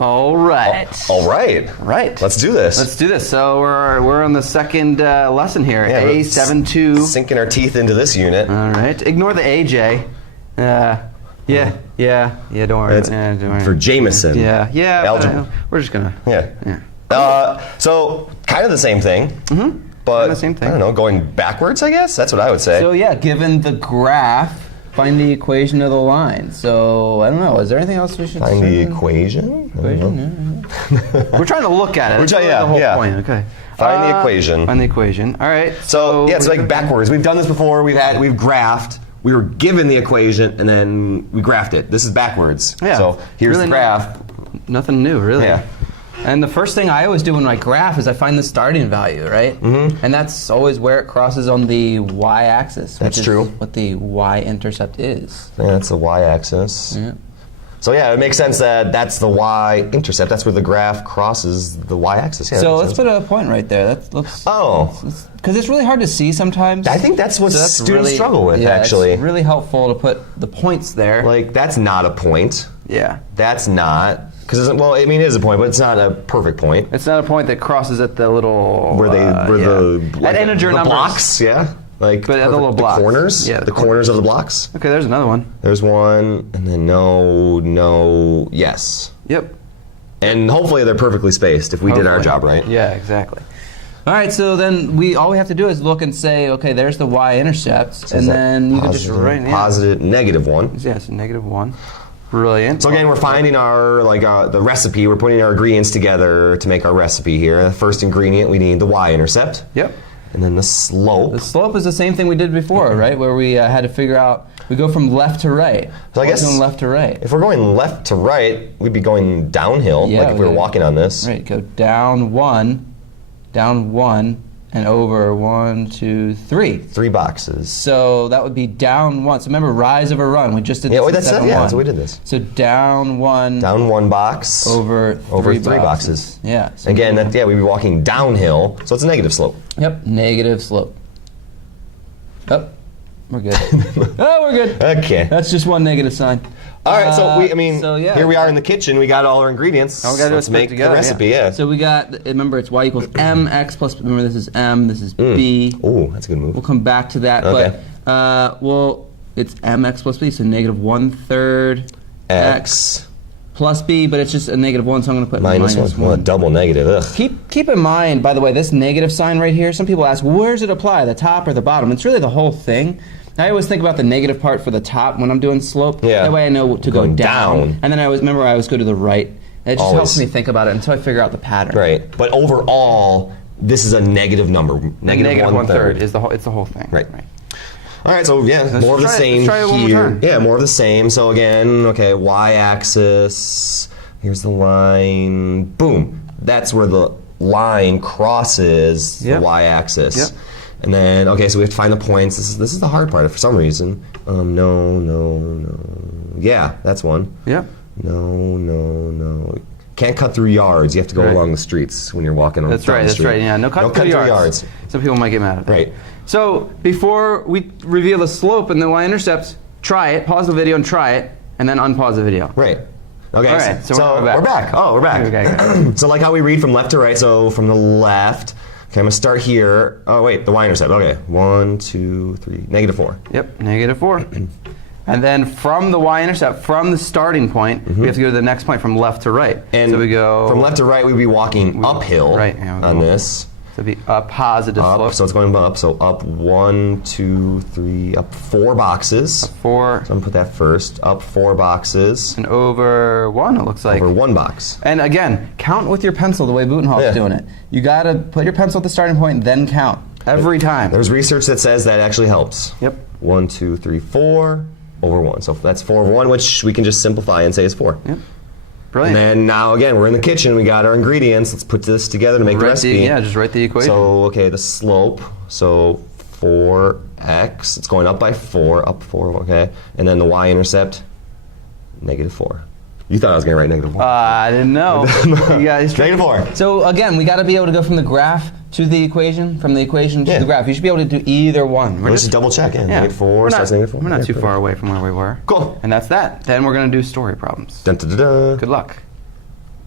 All right. All right. Right. Let's do this. Let's do this. So we're on the second lesson here. Yeah, A72. Sinking our teeth into this unit. All right. Ignore the AJ. Yeah. Don't worry. Don't worry. For Jameson. Yeah. Algebra. We're just gonna. Yeah. So kind of the same thing. Mm-hmm. But kind of the same thing. I don't know, going backwards, I guess. That's what I would say. So yeah, given the graph, find the equation of the line. So I don't know. Is there anything else we should find the equation? Yeah. We're trying to look at it. That's really the whole point. Okay. Find the equation. Find the equation. All right. So yeah, it's like backwards. We've done this before. We've graphed. We were given the equation and then we graphed it. This is backwards. Yeah. So here's really the graph. Nothing new, really. Yeah. And the first thing I always do when I graph is I find the starting value, right? Mm-hmm. And that's always where it crosses on the y-axis. That's true. What the y-intercept is. Yeah, that's the y-axis. Yeah. So yeah, it makes sense that that's the y-intercept. That's where the graph crosses the y-axis. Yeah, so let's put a point right there. Because it's really hard to see sometimes. I think that's what students really struggle with, actually. It's really helpful to put the points there. Like, that's not a point. Yeah. That's not. Because, well, I mean, it is a point, but it's not a perfect point. It's not a point that crosses at the little... At integer numbers. Blocks, yeah. Like, but at the little blocks. The corners? Yeah, the corners of the blocks. Okay, there's another one. There's one, and then no, yes. Yep. And hopefully they're perfectly spaced if we did our job right. Yeah, exactly. All right, so then all we have to do is look and say, okay, there's the y-intercept, and then you can just write positive, -1. Yeah, so -1. Brilliant. So again, we're finding our the recipe. We're putting our ingredients together to make our recipe here. The first ingredient, we need the y-intercept. Yep. And then the slope. The slope is the same thing we did before, right? Where we had to figure out, we go from left to right. So I guess going left to right. If we're going left to right, we'd be going downhill, like if we were walking on this. Right, go down one, and over 1, 2, 3. 3 boxes. So that would be down 1. So remember, rise over run. We just did this. That's what we did this. So down 1. Down 1 box. Over 3 boxes. Yeah. So again, we'd be walking downhill, so it's a negative slope. Yep, negative slope. Oh, we're good. We're good. Okay. That's just one negative sign. All right, so here we are in the kitchen. We got all our ingredients. All we got to do is make the recipe. Yeah. So we got. Remember, it's y equals mx plus. Remember, this is m. This is b. Oh, that's a good move. We'll come back to that. Okay. But it's mx plus b. So -1/3 x plus b. But it's just a -1, so I'm going to put -1. Well, double negative. Ugh. Keep in mind, by the way, this negative sign right here. Some people ask, where does it apply? The top or the bottom? It's really the whole thing. I always think about the negative part for the top when I'm doing slope. Yeah. That way I know to go down. And then I always go to the right. It just helps me think about it until I figure out the pattern. Right. But overall, this is a negative number. -1/3 is it's the whole thing. Right. All right, so more of the same here. One more time. Yeah, more of the same. So again, okay, y-axis. Here's the line. Boom. That's where the line crosses the y-axis. Yep. And then, okay, so we have to find the points. This is the hard part for some reason. No. Yeah, that's one. Yeah. No. Can't cut through yards. You have to go along the streets when you're walking on the street. That's right. Yeah, no cut through yards. Some people might get mad at that. Right. So before we reveal the slope and the y-intercepts, try it, pause the video and try it, and then unpause the video. Right. Okay, all right, so we're back. Oh, we're back. Okay. So like how we read from left to right, so from the left. Okay, I'm going to start here. Oh, wait, the y-intercept. Okay, 1, 2, 3, -4. Yep, -4. And then from the y-intercept, from the starting point, we have to go to the next point from left to right. And so we go from left to right, we'd be walking uphill on this. So it'd be a positive slope. So it's going up. So up 1, 2, 3, up 4 boxes. Up 4. So I'm going to put that first. Up 4 boxes. And over 1, it looks like. Over 1 box. And again, count with your pencil the way Butenholz's doing it. You got to put your pencil at the starting point, then count. Every time. There's research that says that actually helps. Yep. 1, 2, 3, 4, over 1. So that's 4 over 1, which we can just simplify and say is 4. Yep. Brilliant. And then now again, we're in the kitchen. We got our ingredients. Let's put this together to make the recipe. Just write the equation. So okay, the slope. So 4x. It's going up by 4. Up 4. Okay. And then the y-intercept. -4. You thought I was going to write -1. I didn't know. -4. So again, we got to be able to go from the graph to the equation, from the equation to the graph. You should be able to do either one. Let's just double check. -4 starts -4. We're not too far away from where we were. Cool. And that's that. Then we're going to do story problems. Dun, dun, dun, dun. Good luck.